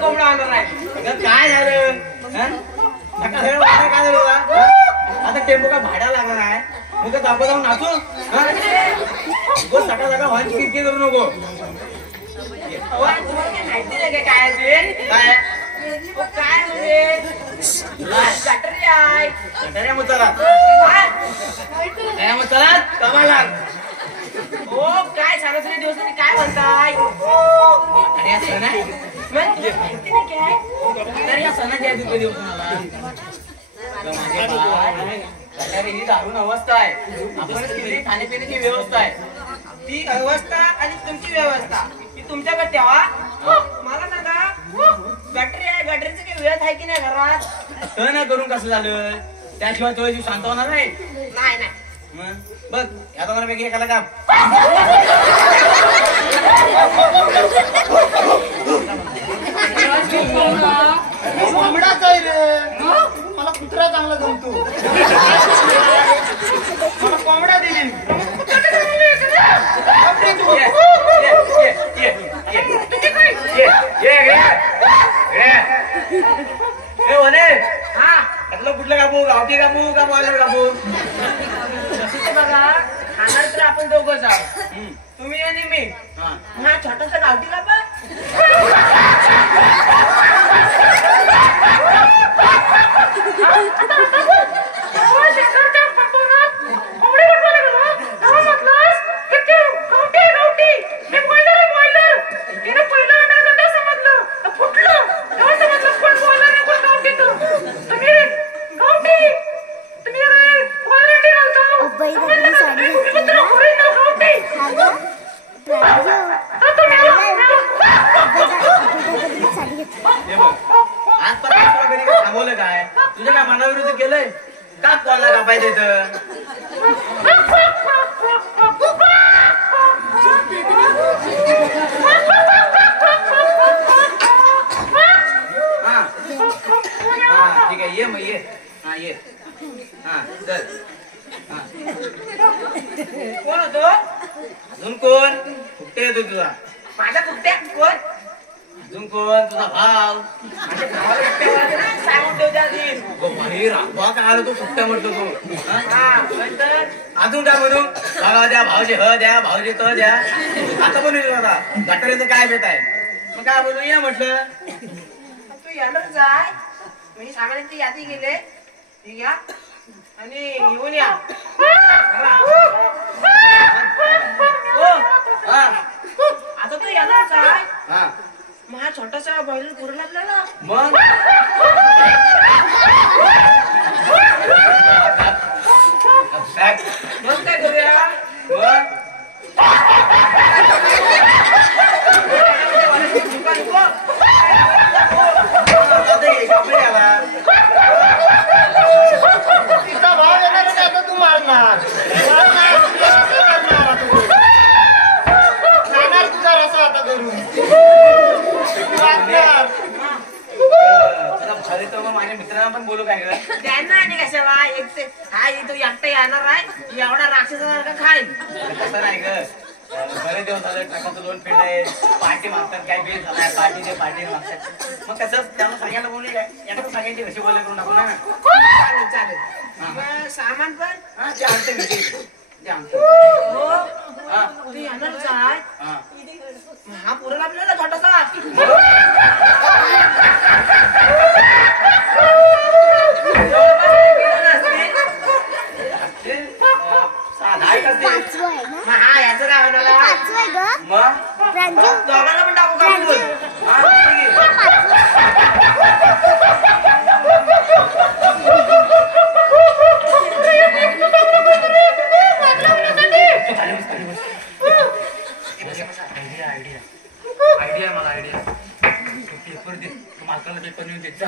काय झालं? आता टेम्पो का भाडा लागला आहे मग दाखव जाऊन नाचू सकाळ सकाळ व्हायची किरकिर करू नको. माहिती नाही काय काय म्हणजे गटरी आहे गटऱ्या मुचला कमाला हो काय सणासुदी दिवस काय म्हणताय गटऱ्या सण आहे गटऱ्या सणाच्या आधी कधी गटारी ही दारून अवस्था आहे आपणच केली खाण्यापिण्याची व्यवस्था आहे ती अवस्था आणि तुमची व्यवस्था ही तुमच्याकडे ठेवा मला सांगा गटरी आहे गटरीचं काही वेळ आहे की नाही घरात सण करून कसं झालं त्याशिवाय तो शांत होणार नाही नाही मग बघ आता मला वेगळी एखादा काम कोंबडाच आहे रे मला कुत्रा चांगला जमतो मला कोंबडा दिली कुठलं कापू गावठी कापू का बॉयलर कापू बघा खाणार तर आपण दोघंच आहोत तुम्ही आणि मी हा छोटासा गावठी कापा थांबवलं काय तुझ्या काय मनाविरुद्ध केलंय का कोणाला कापायचं इथं ठीक आहे ये मग ये हा ये हा चल कोण होतो अजून कोण कुठे येतो तुझा माझ्या कुठे कोण अजून कोण तुझा भाव माझ्या भावाला सांगून ठेवते आधी बाहेर राखवा काय आला तो कुठे म्हटलो तू अजून काय म्हणू भावा द्या भाऊजी ह द्या भाऊजी त द्या आता पण आता गटारीचं काय भेट आहे मग काय बोलू या म्हटलं तू यायलाच जाय मी सामान्यांची यादी गेले ठीक आहे आणि येऊन या आता तू यायलाच जाय मग हा छोटासा बॉयलर पुरला आपल्याला मग मग काय करूया तिचा भाव येणार नाही आता तू मारणार तुझा रसा आता करून माझ्या मित्रांना पण बोलू काय त्यांना आणि कशाला एक हा तो एकटा येणार आहे एवढा राक्षसासारखा खाईल कसं नाही ग बरे दिवस झालं ट्रकाचं लोन फेड आहे पार्टी मागतात काय बेल झालाय पार्टी मागतात मग कसं त्यांना सगळ्यांना बोलू एखादं सगळ्यांची कशी बोलले करून टाकू ना चालेल सामान पण हा ते आणतं ते आणतं ते येणारच आहे हा पुरेल आपल्याला छोटासा हा याचं काय म्हणाला मग दोघांना पण टाकू आयडिया मला आयडिया पेपर दे मालकाला पेपर नेऊन देत जा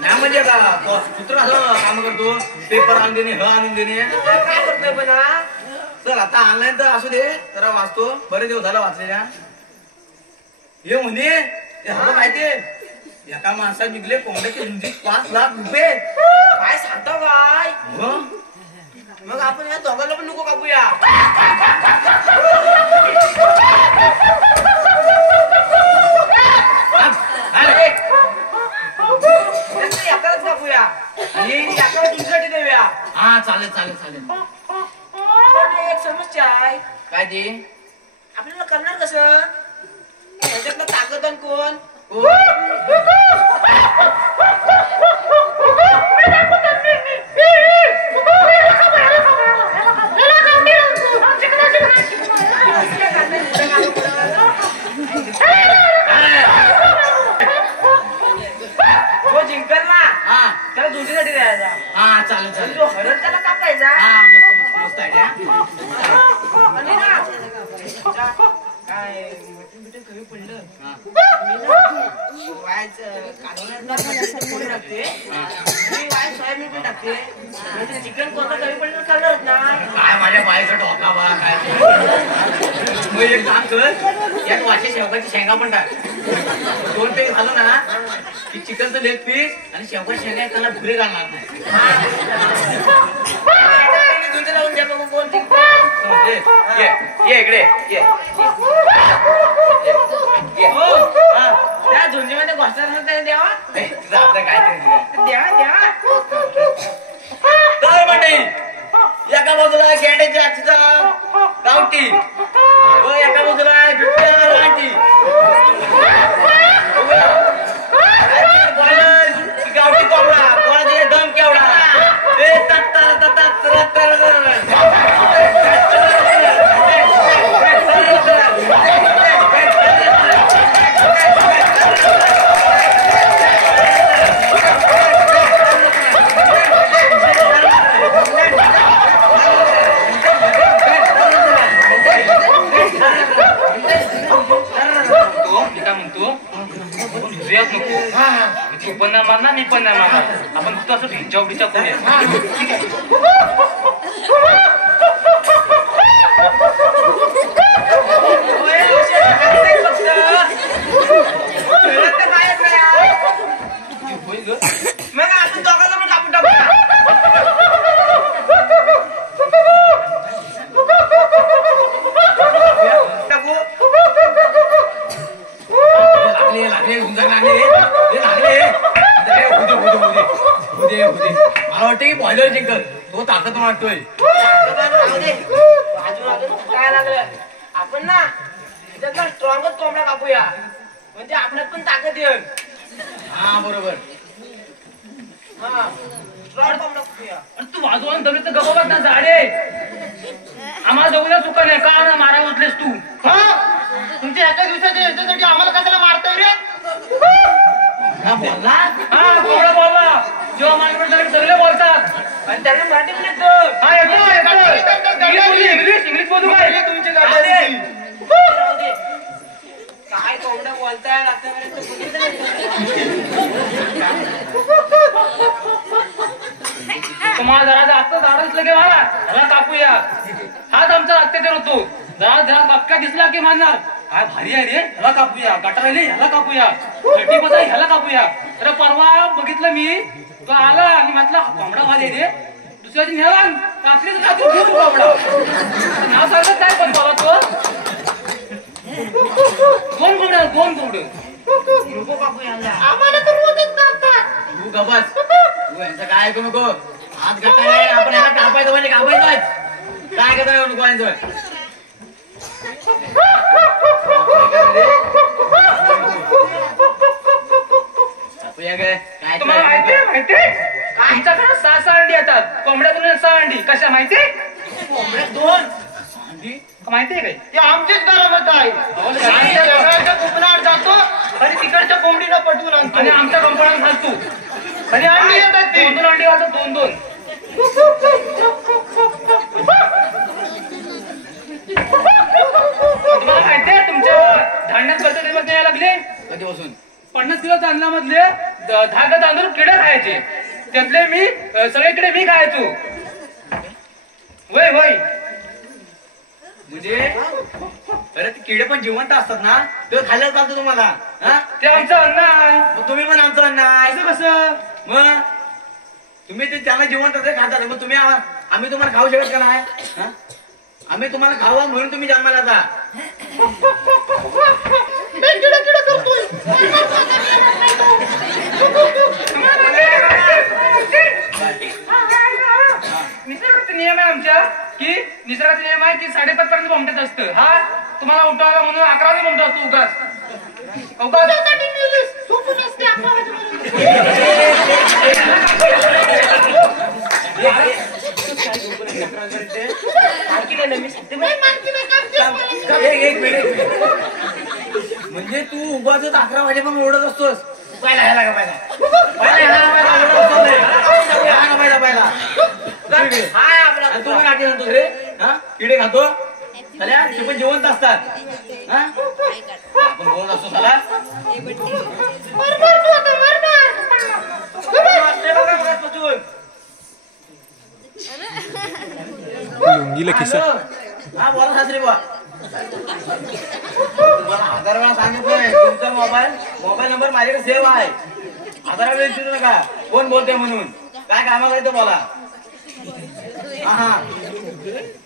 नाही म्हणजे कुत्र असं काम करतो पेपर आणून देणे ह आणून देणे काय करतोय पण चल आता ऑनलाईन तर असू दे जरा वाचतो बरेच दिवस झालं वाचलेल्या हे म्हणे माहितीये एका माणसात निघले कोंबड्याची रुंदी 5 लाख रुपये काय सांगतो काय मग आपण या दोघांना पण नको कापूया काय ते आपल्याला करणार कसं त्याच्यातलं ताकदन कोण तो जिंकल ना हा त्याला दुसरीसाठी द्यायचा हा चालेल चालेल जो हरत त्याला कापायचा हा मस्त मस्त आयडिया आणि ना काय मटण बिटन कमी पडलं हा मी ना वायचं काढवण्यात फोन टाकते मी वाय सोयाबीन पण टाकते म्हणजे चिकन कोणतं कमी पडलं करणार ना काय माझ्या बाईचा डोका बा काय मग एक काम कर यात वाशे शेवगाची शेंगा पण टाक 2 पीस झालं ना की चिकनचं लेग पीस आणि शेवगाची शेंगा त्याला भुरे घालणार नाही दूध लावून द्या मग कोण ये ये इकडे ये हो त्या झुंजीमध्ये घोषणा द्यावा तुझं आपलं काय द्या द्या तर मंडळी एका बाजूला गेंड्याची आजीचा गावठी व एका बाजूला बिबट्या रानटी गावठी कोंबडा कोणाचे दम केवढा ए तू पण नाही मारणार मी पण नाही मारणार आपण फक्त असं भिंचावडीच्या करूया मग आपण दोघांना पण कापून टाकू मला वाटतं की बॉयलर जिंकल तो ताकद वाटतोय काय लागलं आपण ना त्यातला स्ट्रॉंगच कोंबडा कापूया म्हणजे आपल्यात पण ताकद येईल हा बरोबर हा स्ट्रॉंग कोंबडा कापूया तू वाजवून दबले तर गप्पा ना झाडे आम्हाला दोघीला चुका नाही का ना मारा उठलेस तू तुमच्या एका दिवसाच्या याच्यासाठी आम्हाला कशाला मारताय रे हा बोलला हा कोवडा बोलला जेव्हा माझ्याकडे सगळे बोलतात आणि त्यांना मराठी पण येतं हा येतो इंग्लिश बोलू काय तुमची राहू गाडी दे. राहू दे. काय कोंबडा बोलताय आतापर्यंत बघितलं नाही. तुम्हाला जरा जास्त झाड दिसलं की मारा ह्याला कापूया हाच आमचा अत्याचार होतो जरा बापका दिसला की मारणार काय भारी आहे रे ह्याला कापूया गटार आली ह्याला कापूया गटी बसा ह्याला कापूया तर परवा बघितलं मी तो आला आणि म्हटलं कोंबडा भारी आहे रे दुसऱ्या दिवशी न्याला रात्रीच रात्री घेतो कोंबडा नाव सांगत काय पण बाबा तो दोन कोंबडे नको कापू यांना. आम्हाला तर रोजच कापतात. तू गबस तू यांचं काय ऐकू नको हात घाटाय आपण याला कापायचं म्हणजे कापायचंच काय करता नको यांचं कापूया काय तुम्हाला माहितीये आमच्याकडे 6 अंडी येतात कोंबड्यातून 6 अंडी कशा माहितीये कोंबड्या दोन माहितीये काय ते आमचीच करामत आहे आम्ही जगाच्या कोकणात जातो आणि तिकडच्या कोंबडीला पटवून आणतो आणि आमच्या कंपन्यात घालतो आणि अंडी येतात ती 2 अंडी वाजतात 2 तुम्हाला माहितीये तुमच्या धान्यात बचत यायला लागले कधीपासून 50 किलो तांदळामधले 10 तांदूळ किडे खायचे त्यातले मी सगळीकडे मी खायचो वय वय म्हणजे अरे ते किडे पण जिवंत असतात ना ते खायला चालतं तुम्हाला हा ते आमचं अन्न आहे मग तुम्ही पण आमचं अन्न आहे असं कसं मग तुम्ही ते त्यांना जिवंत ते खातात मग तुम्ही आम्ही तुम्हाला खाऊ शकत का नाही हा? आम्ही तुम्हाला खावा म्हणून तुम्ही जन्माला जा निसर्गाचा नियम आहे आमच्या की निसर्गाचा नियम आहे की 5:30 पर्यंत बोंबटत असतं मागे म्हणतो तू उगाच तुझ्यासाठी नेलीस, झोपून असते 11 वाजेपर्यंत. आणखी नाही ना, मी सत्य नाही, मानकी नाही, काम तेच मला. एक मिनिट म्हणजे तू उगाच 11 वाजे पण ओरडत असतोस पहिला ह्याला का पहिला हाय आपला आणि तू पण काठी सांगतो रे हा किडे खातो साल्या ते पण जिवंत असतात हा आपण बोलत असतो साला मरणार तू आता, मरणार. असते बघा मगाचपासून. लुंगीला खिसा हॅलो. हा बोला सासरी बुवा तुम्हाला 1000 वेळा सांगितलंय तुमचा मोबाईल नंबर माझ्याकडे सेव्ह आहे 1000 वेळा विचारू नका कोण बोलते म्हणून काय कामा करायचं बोला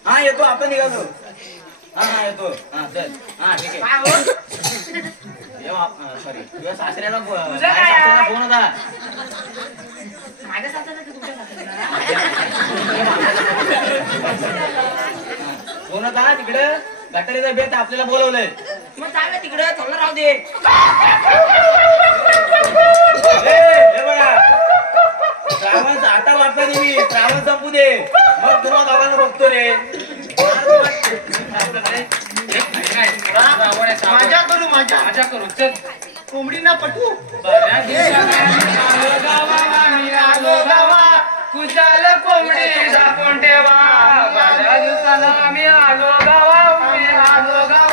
हा येतो आता निघालो हा येतो हा चल हा ठीक आहे काय हो? सॉरी तुझ्या सासऱ्याला तुझं काय? सासऱ्याला फोन होता माझ्या साथीला की तुमच्या साथीला? फोन होता तिकडं गटारीचा बेत आपल्याला बोलवलंय मग चाललं तिकडे थोडं राहू दे. हे बघा श्रावण आता वाटला तुम्ही श्रावण संपू दे मग तुम्हाला दोघांना बघतो रे माझ्या करू, माझ्या. माझ्या करू चल कोंबडींना पटवू. बऱ्या दिवसांनी आलो गावा आम्ही आलो गावा कुशाल कोंबडी झाकून ठेवा बऱ्या दिवसाला आम्ही आलो गावा आम्ही आलो गावा